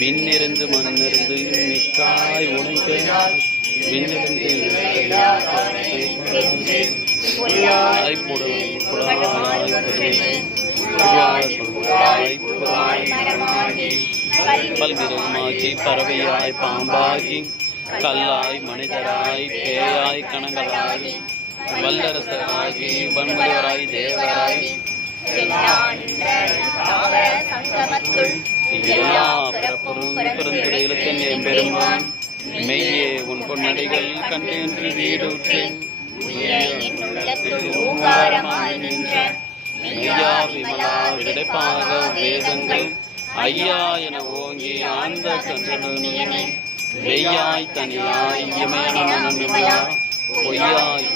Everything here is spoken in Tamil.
விண்ணிருந்து மண்ணிருந்து மிக்காய் உடைக்க விண்ணிருந்து பல்விருகமாகி பறவையாய் பாம்பாகி கல்லாய் மனிதராய் பேயாய் கணங்களாய் வல்லரசராகி வன்முறைவராய் தேவராய் எல்லா பிறப்பும் பிறந்திருத்தன் எம்பெருமான் மெய்யே உன் பொன்னடிகள் கண்டென்று வீடுற்றேன் மெய்யா விமலா விடைப்பாக வேதங்கள் ஐயா என ஓங்கி ஆழ்ந்த கன்றனை வெய்யாய் தனியாய் இமயனா பொய்யாய்